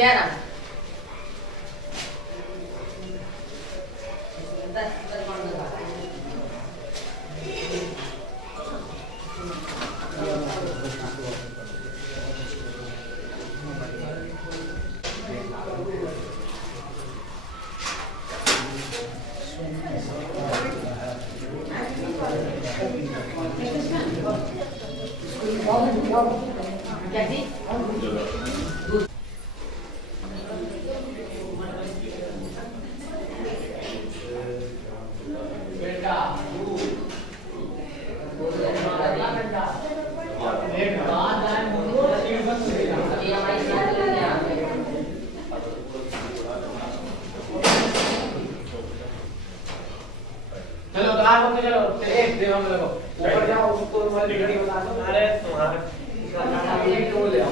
चलो तो आप लोग चलो एक देव हम लोग ऊपर जाओ उसको तुम्हारी वीडियो बता दो। अरे तुम्हारे ये तो ले आओ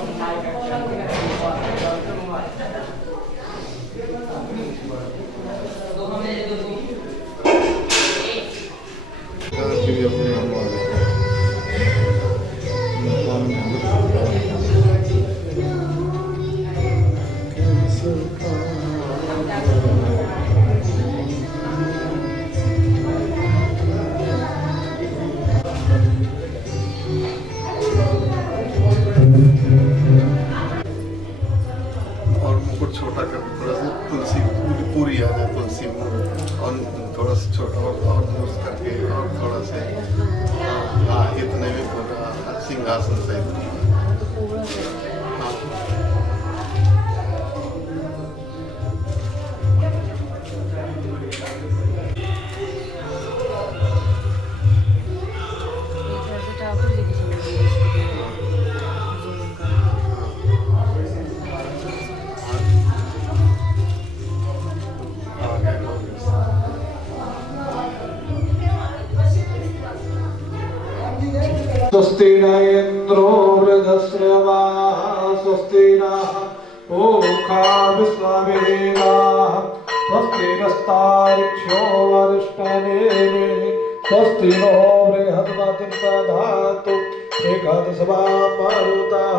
तो हमें दो छोटा कर थोड़ा सा तुलसी पूरी आ जाए तुलसी में और थोड़ा सा छोटा और दूर करके और थोड़ा से हाँ इतने में पूरा सिंहासन सहित हाँ स्वस्ति न इंद्रो वृद्धश्रवाः स्वस्ति नः पूषा विश्ववेदाः स्वस्ति नस्तार्क्ष्यो वरिष्ठनेमिः स्वस्ति नो बृहस्पतिर्दधातु एकदशवामरुतः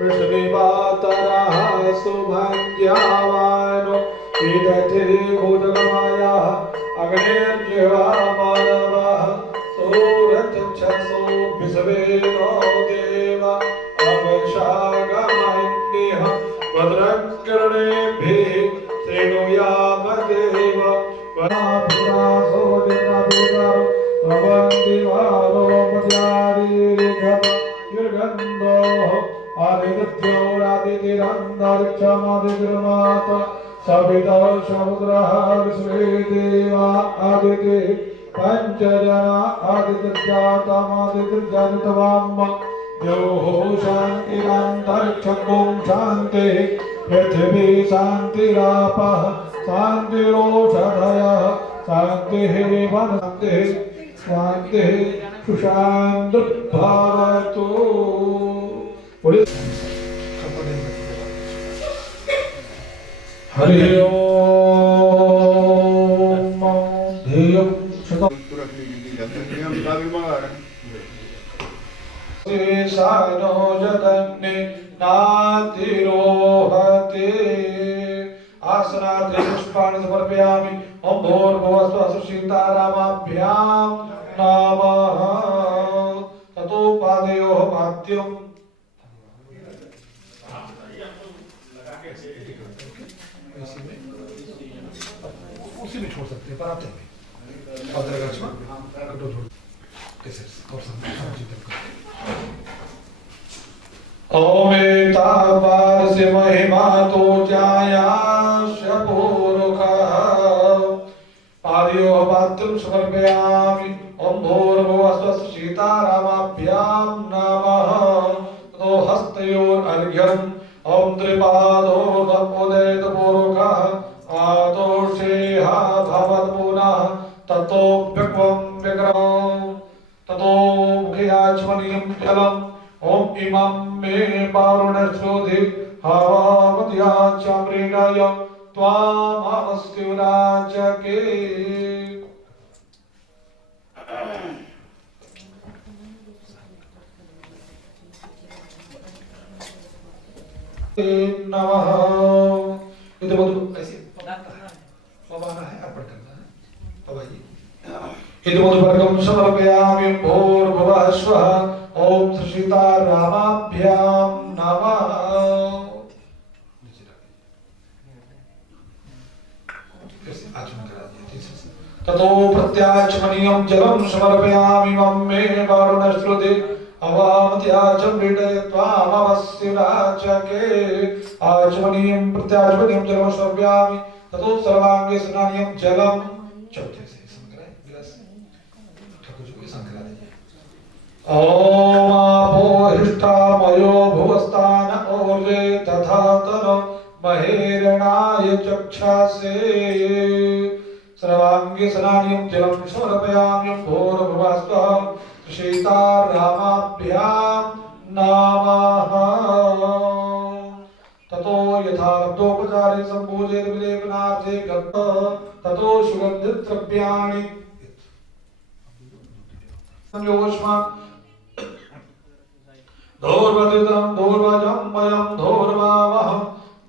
वृषभिवातरः सुभञ्ज्यावानो विदधे भूतगमायाः अग्निर्जिह्वामानवः सूरजच्छसो विश्वेनो देव अवशागमन्यः भद्रं कर्णेभिः शृणुयाम देव वनाभिरासो दिनभिरो भवन्ति भावो मध्यादिरिघत युर्गन्धोः आदित्यौरादितिरन्तरिक्षमदितिर्मात सवितः समुद्रः विश्वे देवा आदितिः पंचजना आदित्यजातमादित्यजातवाम द्योः शान्तिरन्तरिक्षं शान्ति पृथिवी शान्तिरापः शान्तिरोषधयः शान्तिः वनस्पतिः शान्तिः सुशान्तुर्भवतु। हरि ओम ध्येयं शेषानो जगन्ने नातिरोहते आसनार्थे पुष्पाणि समर्पयामि। ओम भूर्भुवस्सुः सीतारामाभ्यां नमः। ततो पादयोः पाद्यम् उसी में छोड़ सकते हैं पर आते हैं ओमेतावास्य महिमा तो जायास्य पूरुखः पादयोः पात्रं समर्पयामि। ओम भूर्भुवस्सुः सीतारामाभ्यां नमः। ततो हस्तयोरर्घ्यम् ओम त्रिपादोदयपूरुखः आदोषेह भवत्पुनः ततोऽप्यक्वं विग्रहं ततो मुखेयाचमनीयं जलम्। ओम इमं मे पारुणश्रोधि हवामध्याचमृणय त्वामस्त्युराचके। नमः। इधर बोलो कैसे पवाना है अर्पण करना है पवाइए। इधर बोलो वर्गम समर्पयामि भूर्भुवः स्वः ओम श्री सीतारामाभ्यां नमः। ततो प्रत्याचमनीयं जलं समर्पयामि मम मे वारुणश्रुते अवामत्याचं त्वामवस्युराचके आचमनीयं प्रत्याचमनीयं जलं समर्पयामि ततो सर्वांगे स्नानीयं जलं चौथे से संकराय गिलास ठाकुर जी को संकरा दीजिए। ओम आपोहिष्ठामयो भुवस्थान ओर्जे तथा तनो महेरणाय चक्षासे सर्वांगे स्नानीयं जलं समर्पयामि भूर्भुवस्वः सीतारामाभ्यां नमः। ततो यथार्थोपचारे सम्पूजेत विलेपनार्थे गत्वा ततो सुगन्धिद्रव्याणि संयोष्मा धूर्वदितं धूर्वजं वयं धूर्वावहं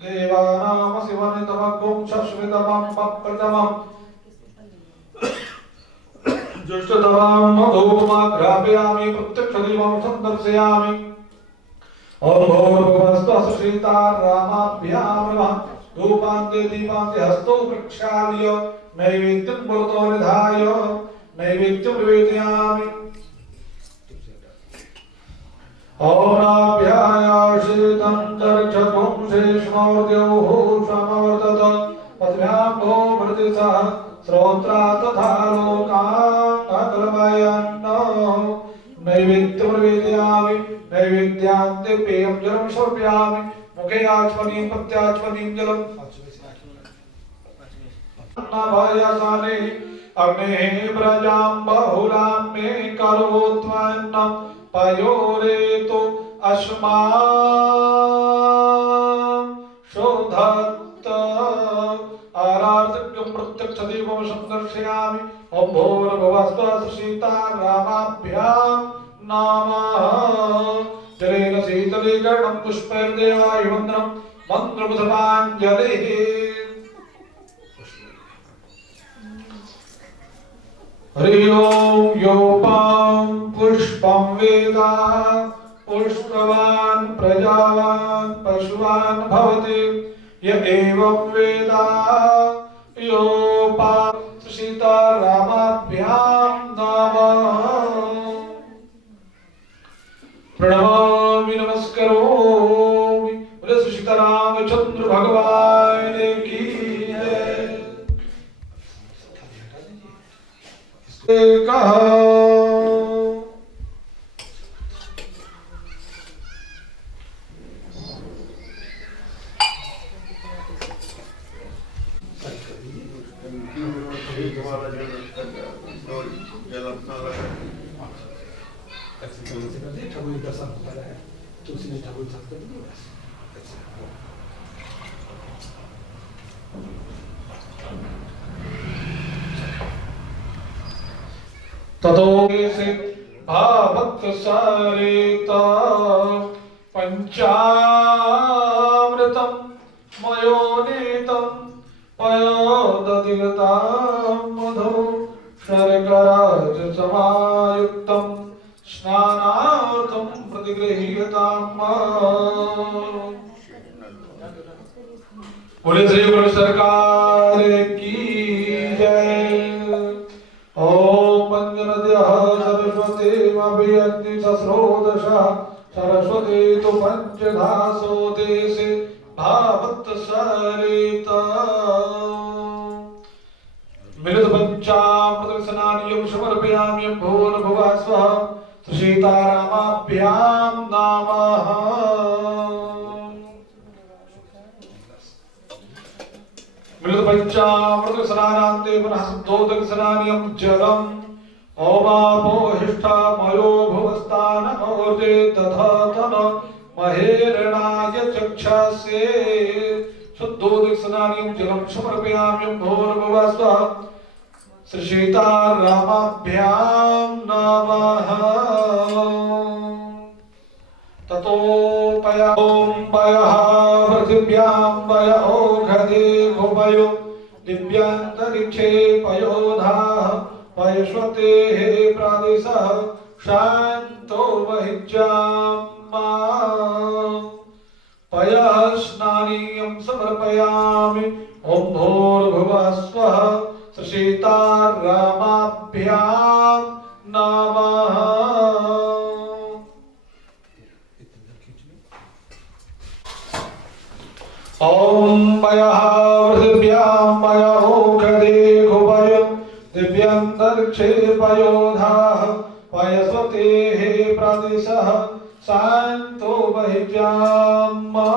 देवानां शिवनितमग्गुं शश्वितमं पप्रतमं जुष्टतमां मधुपमाग्रापयामि प्रत्यक्षदीपं सन्दर्शयामि। ओम भूर्भुवस्वः सीतारामाभ्यां नमः। धूपान्ते दीपान्ते हस्तौ प्रक्षाल्य नैवेद्यं पुरतो निधाय नैवेद्यं निवेदयामि। ओम नाभ्यायाशीतं दर्शकं शेषमौर्द्योः समवर्तत पद्भ्यां भो मृतिसः श्रोत्रा तथा लोकान् नैवेद्यं निवेदयामि। नैवेद्यान्ते पेयं जलं समर्पयामि मुखे आचमनीयं प्रत्याचमनीयं जलं अन्नभयसाने अग्नेः प्रजां बहुलां मे करोत्वन्नं पयोरेतो अस्मान् शोधत्त आरार्धक्यं प्रत्यक्षदीपं संदर्शयामि। ओम भूर्भुवस्वः सीतारामाभ्यां नमः। जलेन शीतलीकरणं पुष्पैर्देवाय वन्दनं मन्त्रपुष्पाञ्जलिः। हरि ओम योपां पुष्पं वेद पुष्पवान् प्रजावान् पशुवान् भवति य एवं वेद योपां सीतारामाभ्यां नमः। प्रणमामि नमस्करोमि बोले श्री सीतारामचंद्र भगवान की जय। कहा ठाकुर दर्शन होता है तुलसी ने ठाकुर साथ कर दिया बस। ततो से भावत सारेता पंचामृतम मयोनीतम पयोदधिगतां मधु शर्कराज समायुक्तम स्नानार्थं प्रतिगृह्यताम्। बोले श्री गुरु सरकार की जय। ओम पंजनद्यः सरस्वतीमभियन्ति सस्रोदशः सरस्वती तु पंचधासो देशे भावत सरिता मिलित पंचामृत स्नानियं समर्पयामि भूर्भुवः स्वः सीतारामाभ्यां नमः। मिलित पंचामृत स्नानान्ते पुनः शुद्धोदक स्नानियं जलम् ओमापोहिष्ठामयो भुवस्थान ओर्जे तथा तन महेरणाय चक्षासे शुद्धोदक स्नानियं जलं समर्पयामि भूर्भुवः स्वः श्री सीतारामाभ्यां नमः। ततो पयः पृथिव्यां वय ओघदे गोपयो दिव्यान्तरिक्षे पयोधाः पयस्वते प्रादिशः शान्तो वहिज्याम्मा पयः स्नानीयं समर्पयामि ॐ भूर्भुवः स्वः सुशीतारामाभ्यां नमः। ॐ पयः पृथिव्यां वय ओघदे गोपयो दिव्यान्तरिक्षे पयोधाः पयस्वते प्रादिशः शान्तो वहिज्याम्मा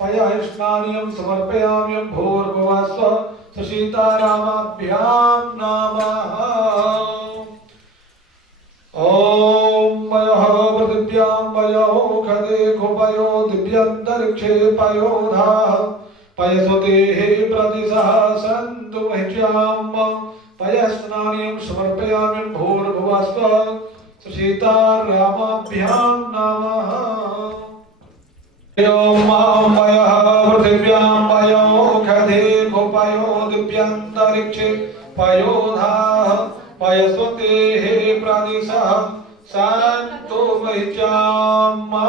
पयः स्नानीयं समर्पयामि भूर्भुवः स्वः सुशीतारामाभ्यां नमः। ॐ पयः पृथिव्यां वय ओघदे गोपयो दिव्यान्तरिक्षे पयोधाः पयस्वते प्रादिशः शान्तो वहिज्याम्मा पयः स्नानीयं समर्पयामि भूर्भुवः स्वः सुशीतारामाभ्यां नमः। ॐ पयः पृथिव्यां वय ओघदे गोपयो दिव्यान्तरिक्षे पयोधाः पयस्वते प्रादिशः शान्तो वहिज्याम्मा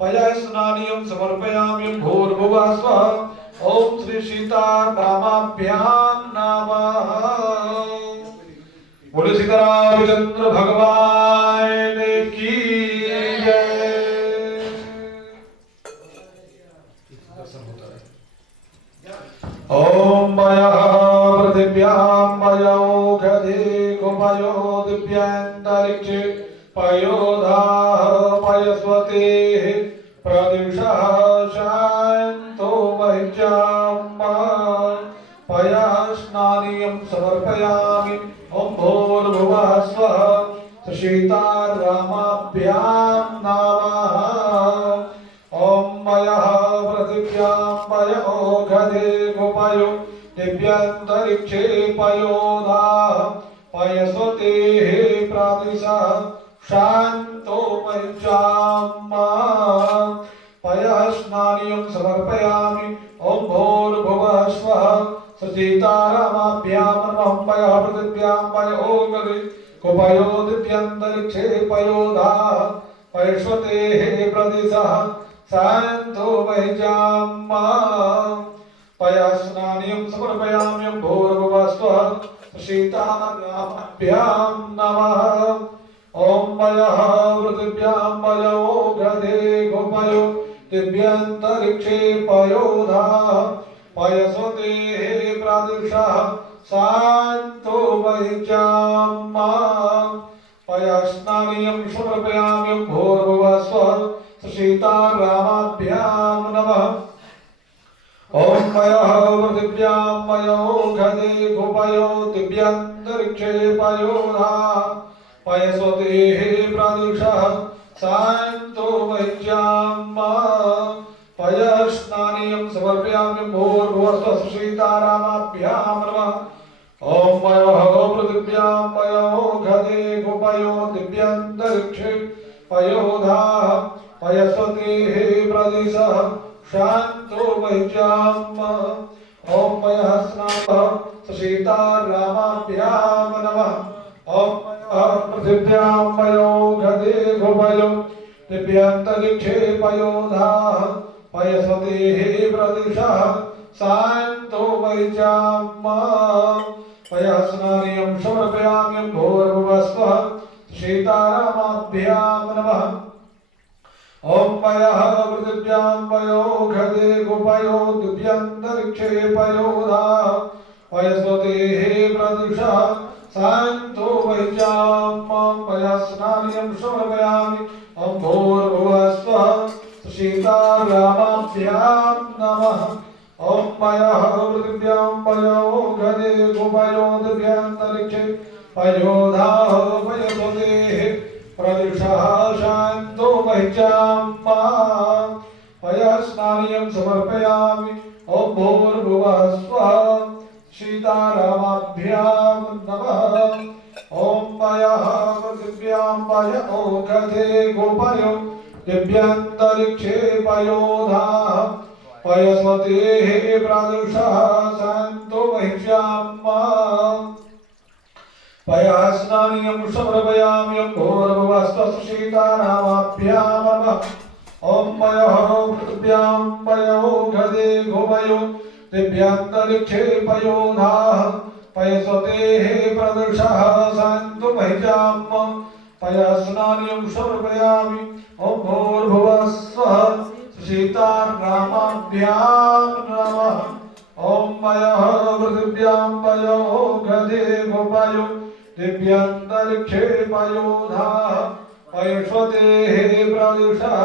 पयः स्नानीयं समर्पयामि भूर्भुवः स्वः ॐ श्री सीतारामाभ्यां नमः। बोले सीतारामचंद्र भगवान की जय। ॐ पयः पृथिव्यां वय ओघदे गोपयो दिव्यान्तरिक्षे पयोधाः पयस्वते प्रादिशः शान्तो वहिज्याम्मा पयः स्नानीयं समर्पयामि ॐ भूर्भुवः स्वः सुशीतारामाभ्यां नमः। ॐ पयः पृथिव्यां वय ओघदे गोपयो दिव्यान्तरिक्षे पयोधाः पयस्वते प्रादिशः शान्तो वहिज्याम्मा पयः स्नानीयं समर्पयामि ॐ भूर्भुवः स्वः सुशीतारामाभ्यां नमः। पयः पृथिव्यां वय ओघदे गोपयो दिव्यान्तरिक्षे पयोधाः पयस्वते प्रादिशः शान्तो वहिज्याम्मा पयः स्नानीयं समर्पयामि भूर्भुवः स्वः सुशीतारामाभ्यां नमः। ॐ पयः पृथिव्यां वय ओघदे गोपयो दिव्यान्तरिक्षे पयोधाः पयस्वते प्रादिशः शान्तो वहिज्याम्मा पयः स्नानीयं समर्पयामि भूर्भुवः स्वः सुशीतारामाभ्यां नमः। ॐ पयः पृथिव्यां वय ओघदे गोपयो दिव्यान्तरिक्षे पयोधाः पयस्वते प्रादिशः शान्तो वहिज्याम्मा पयः स्नानीयं समर्पयामि भूर्भुवः स्वः सुशीतारामाभ्यां नमः। ॐ पयः पृथिव्यां वय ओघदे गोपयो दिव्यान्तरिक्षे पयोधाः पयस्वते प्रादिशः शान्तो वहिज्याम्मा ॐ पयः स्नानः सुशीतारामाभ्यां नमः। ॐ पृथिव्यां वय ओघदे गोपयो दिव्यान्तरिक्षे पयोधाः पयस्वते प्रादिशः शान्तो वहिज्याम्मा पयः स्नानीयं समर्पयामि भूर्भुवः स्वः सीतारामाभ्यां नमः। ॐ पयः पृथिव्यां वय ओघदे गोपयो दिव्यान्तरिक्षे पयोधाः पयस्वते प्रादिशः शान्तो वहिज्याम्मा पयः स्नानीयं समर्पयामि ॐ भूर्भुवः स्वः सीतारामाभ्यां नमः। ॐ पयः पृथिव्यां वय ओघदे गोपयो दिव्यान्तरिक्षे पयोधाः पयस्वते प्रादिशः शान्तो वहिज्याम्मा पयः स्नानीयं समर्पयामि ॐ भूर्भुवः स्वः सीतारामाभ्यां नमः। ॐ पयः पृथिव्यां वय ओघदे गोपयो दिव्यान्तरिक्षे पयोधाः पयस्वतेः प्रादुषः शान्तो महिष्याम्मा पयः स्नानीयं समर्पयाम्यं भूर्भुवस्वशीतानामाभ्यामः ॐ पयः पृथिव्यां पयो गदे गोमयो दिव्यान्तरिक्षे पयोधाः पयस्वतेः प्रादुषः शान्तो महिष्याम्मा पयः स्नानीयं समर्पयामि ॐ भूर्भुवस्वः शीतानामाभ्यां नमः ॐ पयः पृथिव्यां पयो गदे गोपयो दिव्यान्तरिक्षे पयोधाः पयस्वतेः प्रादुषः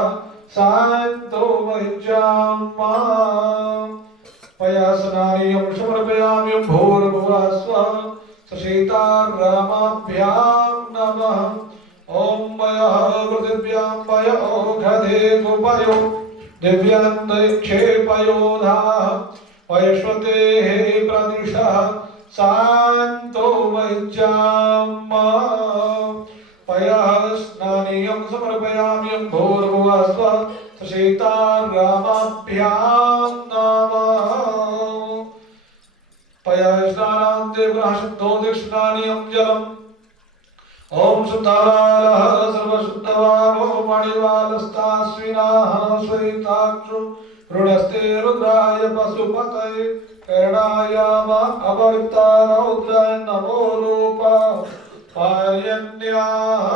शान्तो महिष्याम्मा पयः स्नानीयं समर्पयामि भूर्भुवस्वः शीतानामाभ्यां नमः ॐ पयः पृथिव्यां पयो गदे गोपयो दिव्यान्तरिक्षे पयोधाः पयस्वतेः प्रादुषः शान्तो महिष्याम्मा पयः स्नानीयं समर्पयामि भूर्भुवस्वः शीतानामाभ्यां नमः पयः स्नानान्ते पुनः स्नानीयं जलम् ॐ शुद्धारालः सर्वशुद्धवारो मणिवालस्ताश्विनाः श्वेताक्षु ऋणस्ते रुद्राय पशुपतये कर्णायाम अवरिता रौद्राय नमो रूपा पार्यन्याः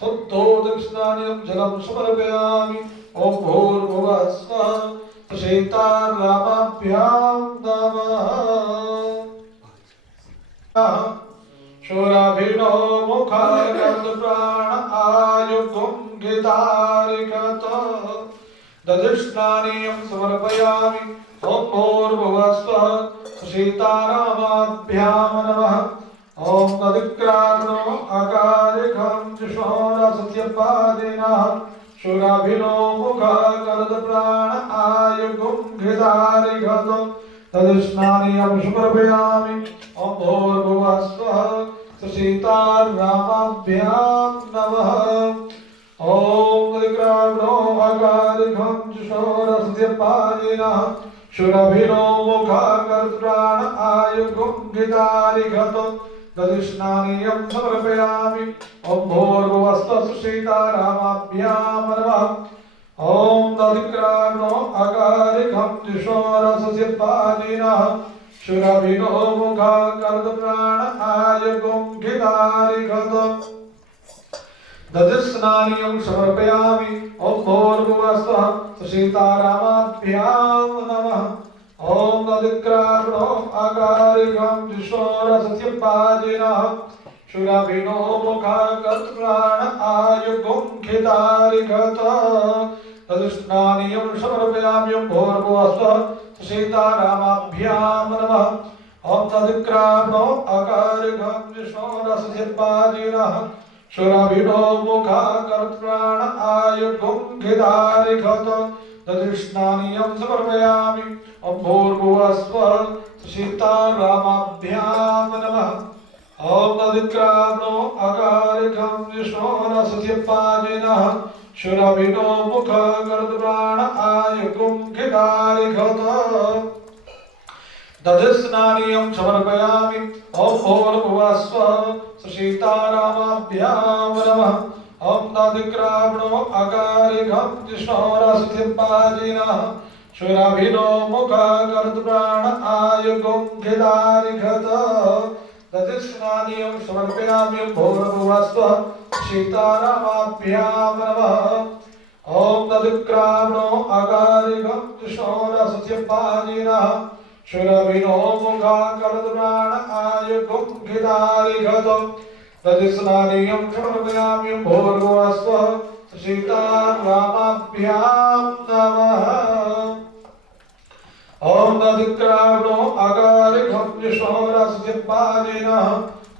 शुद्धोदकस्नानीयं जलं समर्पयामि ॐ भूर्भुवस्वः शीतानामाभ्यां नमः शूराभिनो मुखार्गप्राण आयुगुंगितारिकत दधिस्नानीयं समर्पयामि ॐ भूर्भुवस्वः शीतानामाभ्यां नमः ॐ तदिक्राग्नो अकारिकं जिषोरसत्यपादिनः शूराभिनो मुखार्गप्राण आयुगुंगितारिकत तदिस्नानीयं समर्पयामि ॐ भूर्भुवस्वः शीतानामाभ्यां नमः ॐ तदिक्राग्नो अकारिकं जिषोरसत्यपादिनः शूराभिनो मुखार्गप्राण आयुगुंगितारिकत तदिस्नानीयं समर्पयामि ॐ भूर्भुवस्वः शीतानामाभ्यां नमः ॐ तदिक्राग्नो अकारिकं जिषोरसत्यपादिनः शूराभिनो मुखार्गप्राण आयुगुंगितारिकत दधिस्नानीयं समर्पयामि ॐ भूर्भुवस्वः शीतानामाभ्यां नमः ॐ तदिक्राग्नो अकारिकं जिषोरसत्यपादिनः शूराभिनो मुखार्गप्राण आयुगुंगितारिकत तदिस्नानीयं समर्पयामि ॐ भूर्भुवस्वः शीतानामाभ्यां नमः ॐ तदिक्राग्नो अकारिकं जिषोरसत्यपादिनः शूराभिनो मुखार्गप्राण आयुगुंगितारिकत तदिस्नानीयं समर्पयामि ॐ भूर्भुवस्वः शीतानामाभ्यां नमः ॐ तदिक्राग्नो अकारिकं जिषोरसत्यपादिनः शूराभिनो मुखार्गप्राण आयुगुंगितारिकत दधिस्नानीयं समर्पयामि ॐ भूर्भुवस्वः शीतानामाभ्यां नमः ॐ तदिक्राग्नो अकारिकं जिषोरसत्यपादिनः शूराभिनो मुखार्गप्राण आयुगुंगितारिकत दधिस्नानीयं समर्पयामि भूर्भुवस्वः शीतानामाभ्यां नमः ॐ तदिक्राग्नो अकारिकं जिषोरसत्यपादिनः शूराभिनो मुखार्गप्राण आयुगुंगितारिकत तदिस्नानीयं समर्पयामि भूर्भुवस्वः शीतानामाभ्यां नमः ॐ तदिक्राग्नो अकारिकं जिषोरसत्यपादिनः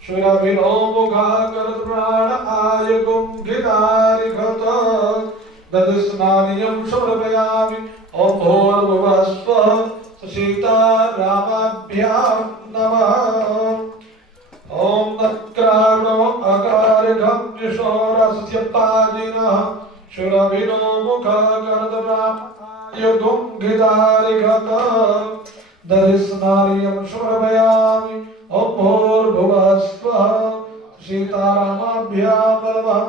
शूराभिनो मुखार्गप्राण आयुगुंगितारिकत तदिस्नानीयं समर्पयामि ॐ भूर्भुवस्वः शीतानामाभ्यां नमः ॐ तदिक्राग्नो अकारिकं जिषोरसत्यपादिनः शूराभिनो मुखार्गप्राण युगुंगिदारिघत दधिस्नारियं समर्पयामि ॐ भूर्भुवस्वः सीतारामाभ्यां नमः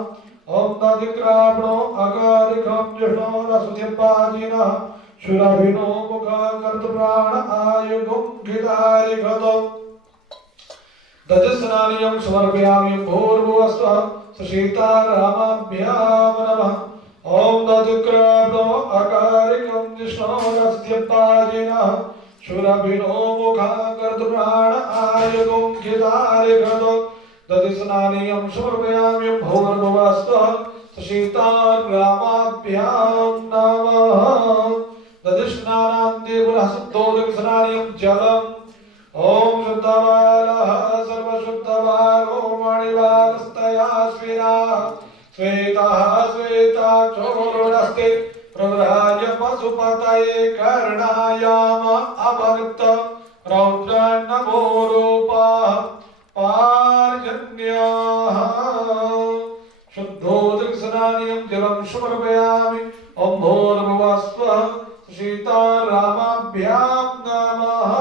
ॐ दधिक्रावणो अकारिकं जुष्णो रसुधिपाजिनः शूराभिनो मुखाकर्तप्राण आयुगुंगिदारिघत दधिस्नारियं समर्पयामि भूर्भुवस्वः सीतारामाभ्यां नमः ॐ दधिक्रावणो अकारिकं जुष्णो रसुधिपाजिनः शूराभिनो मुखाकर्तप्राण आयुगुंगिदारिघत दधिस्नारियं समर्पयामि भूर्भुवस्वः सीतारामाभ्यां नमः दधिस्नानान्ते पुनः शुद्धोदकस्नानियं जलम् ॐ शुद्धवालः सर्वशुद्धवालो मणिवालस्तया स्विनः श्वेतः श्वेताक्षोरुणस्ते रुद्राय पशुपतये कर्णायाम अभक्त रौद्रनमो रूपः पार्जन्यः शुद्धोदकस्नानियं जलं समर्पयामि ॐ भूर्भुवस्वः सीतारामाभ्यां नमः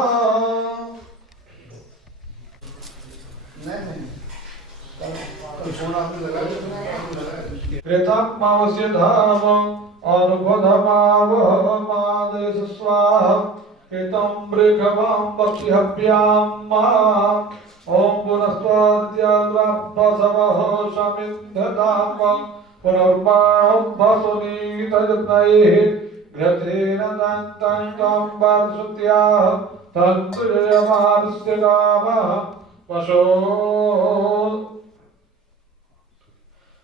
कृतमावस्य धाम अनुपधमावहमादेश स्वाहा कृतं मृगवां पक्षिहव्यां ॐ पुनस्त्वाद्याग्रपसवः शमिन्धताम पुनर्बाणं वसुनीतजत्नैः घृतेन दन्तं तं वार्षुत्याः तन्तुजयमानस्य कामः वशो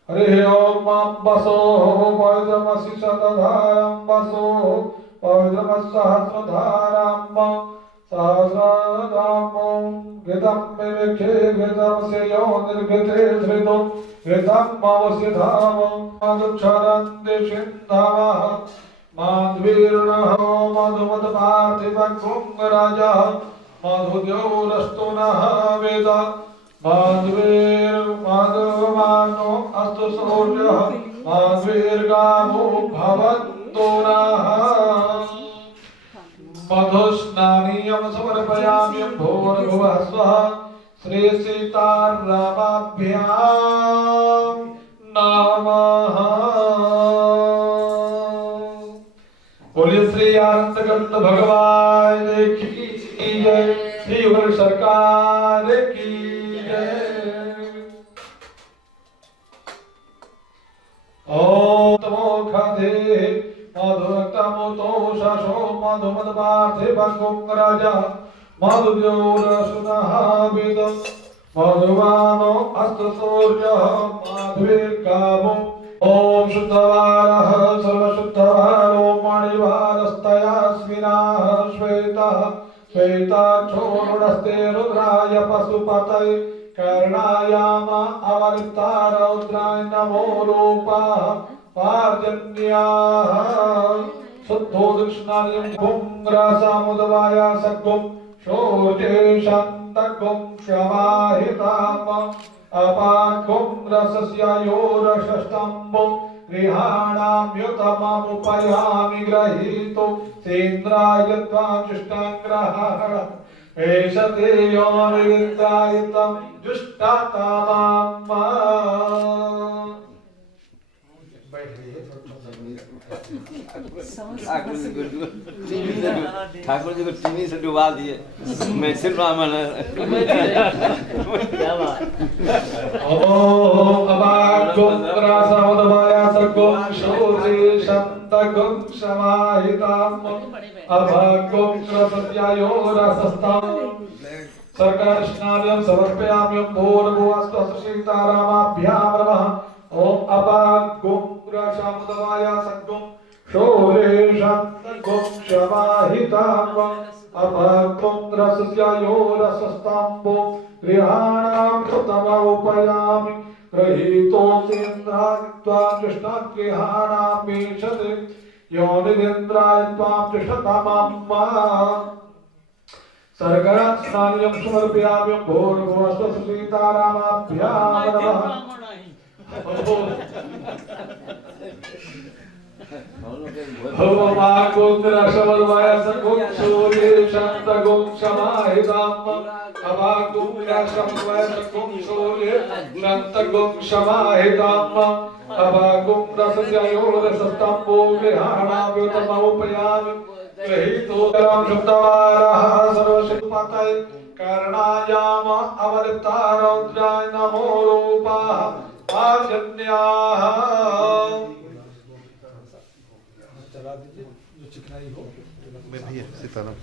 हरिः ॐ वसो पवित्रमसि शतधारं वसो पवित्रमस्सहस्रधारं सहस्रधामं घृतं विवेक्षे घृतमस्य यो निर्घृते श्रितो घृतमवस्य धामं मधुक्षरन्ति सिन्धवः माध्वीर्णः मधुमदपार्थिवकुङ्गराजः मधुद्यौरस्तु नः वेद माध्वीर्मधुमानो अस्तु सूर्यः माध्वीर्गावो भवन्तु नः मधुस्नानीयं समर्पयामि भूर्भुवस्वः श्रीसीतारामाभ्यां नमः बोलिए श्री आनंदगंध भगवान की जय श्री युगल सरकार की ओम तमो खदे मधुक्तमुतो शशो मधुमदपार्थिवं राजा मधुद्योरसुनः वेद मधुवानो अस्तु सूर्यः माध्वीर्गावो ॐ शुद्धवारः सर्वशुद्धवारो मणिवारस्तया स्विनाः श्वेतः श्वेताक्षोरुणस्ते रुद्राय पशुपतये कर्णायाम अवनिता रौद्राय नमो रूपः पार्जन्याः शुद्धोदकस्नानियं पुंग्रसमुद्भवाय सद्गुं शोचे शान्तगुं क्षमाहिताम अपाकुं रसस्यायोरषष्टम्बो गृहाणां युतममुपयामि ग्रहीतो सेन्द्राय त्वां जुष्टाङ्ग्रहः एषते यो विविन्द्रायतं जुष्टातामाम् ठाकुर जी को चीनी से डुबा दिए मैथिल ब्राह्मण क्या बात ओम अबाकुं रसमुद्भवाय सद्गुं शोचे शान्तगुं समाहिताम् अबाकुं रसस्यायो रसस्ताम् सर्वकृष्णार्यं समर्पयामि भूर्भुवस्वः सीतारामाभ्यां नमः ओम अबाकुं रसमुद्भवाय सद्गुं शोचे शान्तगुं समाहिताम् अबाकुं रसस्यायो रसस्ताम्बो गृहाणां कृतममुपयामि गृहीतो सेन्द्राय त्वां जुष्टाङ्गृहाणां मीशते योनिरेन्द्राय त्वां जुष्टतमम् सर्गस्नानियं समर्पयामि भूर्भुवस्वः सीतारामाभ्यां नमः कर्णायाम अवतारौद्राय नमो रूपाः पार्जन्याः। चला दीजिए जो चिकनाई हो। मैं भी है सीताराम।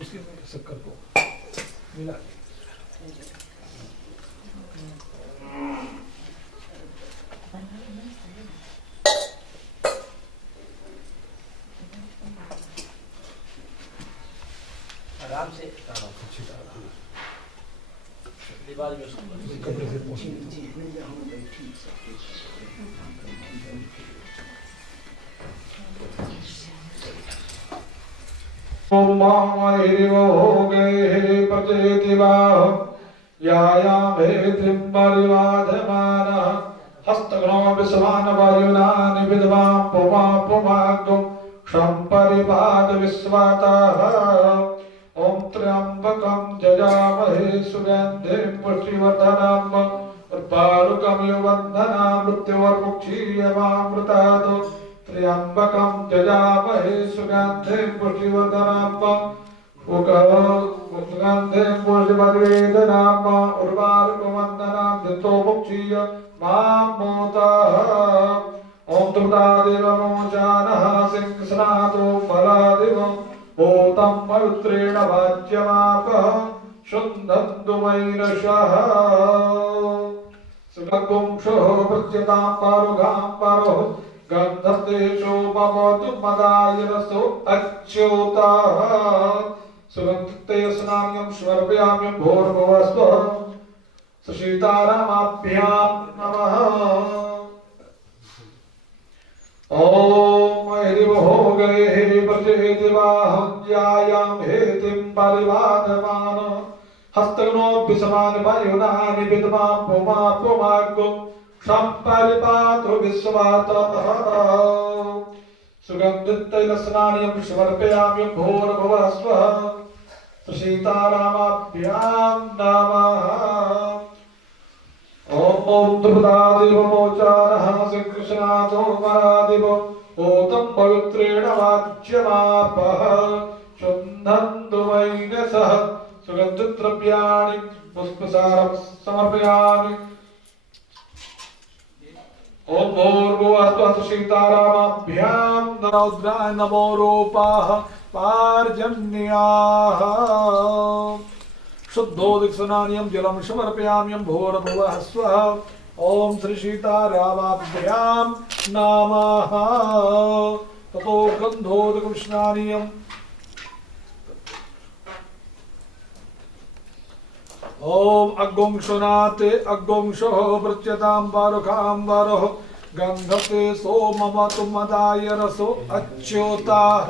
उसकी शक्कर को मिला आराम से दीवार में कपड़े से पोंछ ओम हो गए हे प्रचेतिवाह यायाम हे त्रिम्बरिवाधमान हस्तग्नो विश्वान वायुनानि विद्वां पुमा पुमागुं क्षम्परिपाद विश्वातः ओम त्र्यंबकं जजामहे सुगन्धिं पुष्टिवर्धनम् उर्वारुकं युवन्धनां मृत्युर्मुक्षीयमामृतात् त्र्यंबकं जजामहे सुगन्धिं पुष्टिवर्धनम् सुगन्धिं पुष्टिवर्धनम् उर्वारुकं वन्दनां धृतो मुक्षीय मामोतः ओम दुर्गादेवमोचानः सिंहस्नातो फलादिव भूतं पवित्रेण वाच्यमापः शुन्धन्तुमैरशः सुगुंशोः प्रत्यतां पारुघां पारो गन्धस्तेषो भवतु मदायरसो अच्युतः सुगन्धते स्नान्यं स्वर्पयाम्यं भोर्भुवस्वः सुशीतारामाभ्यां नमः। ओम हरिव हो गए हे प्रचेतिवाहं हेतिं परिवादमान हस्तग्नो विषमान वायुनानि विद्वां पुमा पुमागुं क्षम्परिपातु विश्वातः सुगन्धितैलस्नान्यं समर्पयाम्यं भोर्भुवः स्वः सुशीतारामाभ्यां नमः। ओम दुर्गादेवमोचानः श्रीकृष्णातो मरादिव भूतं पवित्रेण वाच्यमापः शुन्धन्तु वैनसः सुगन्धद्रव्याणि पुष्पसारं समर्पयामि। ओम भूर्भुवस्वः सीतारामाभ्यां रौद्राय नमो रूपाः पार्जन्याः शुद्धोदकस्नान्यं जलं समर्पयाम्यं भोर्भुवः स्वः ओम श्री सीतारामाभ्यां नमः। ततो गन्धोदकं स्नानीयम् ओम अग्गुंशनाते अग्गुंशः प्रत्यतां बारुखां बारोः गन्धते सोममतु मदाय रसो अच्युतः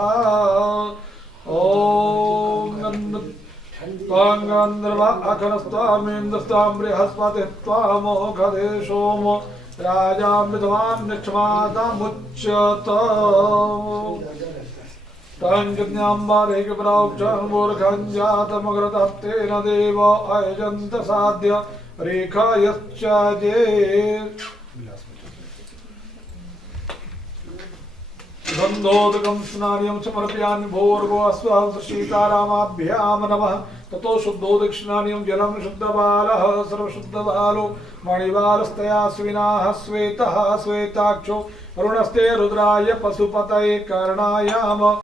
ओम त्वांगन्धर्व अखनस्त्वामेन्द्रस्त्वां बृहस्पति त्वामोघदे सोम राजा विद्वां निक्ष्मादमुच्यत तंजन्याम्बारेकप्राक्षान्मूर्खञ्जातमग्रतप्तेन देव अयजन्त साध्य रेखायश्चाजे गन्धोदकं स्नान्यं समर्पयामि भोर्भुवः स्वः सीतारामाभ्यां नमः। ततो शुद्धोदक स्नान्यं जलं शुद्धबालः सर्वशुद्धबालो मणिबालस्तया स्विनाः श्वेतः श्वेताक्षो अरुणस्ते रुद्राय पशुपतये कर्णायाम।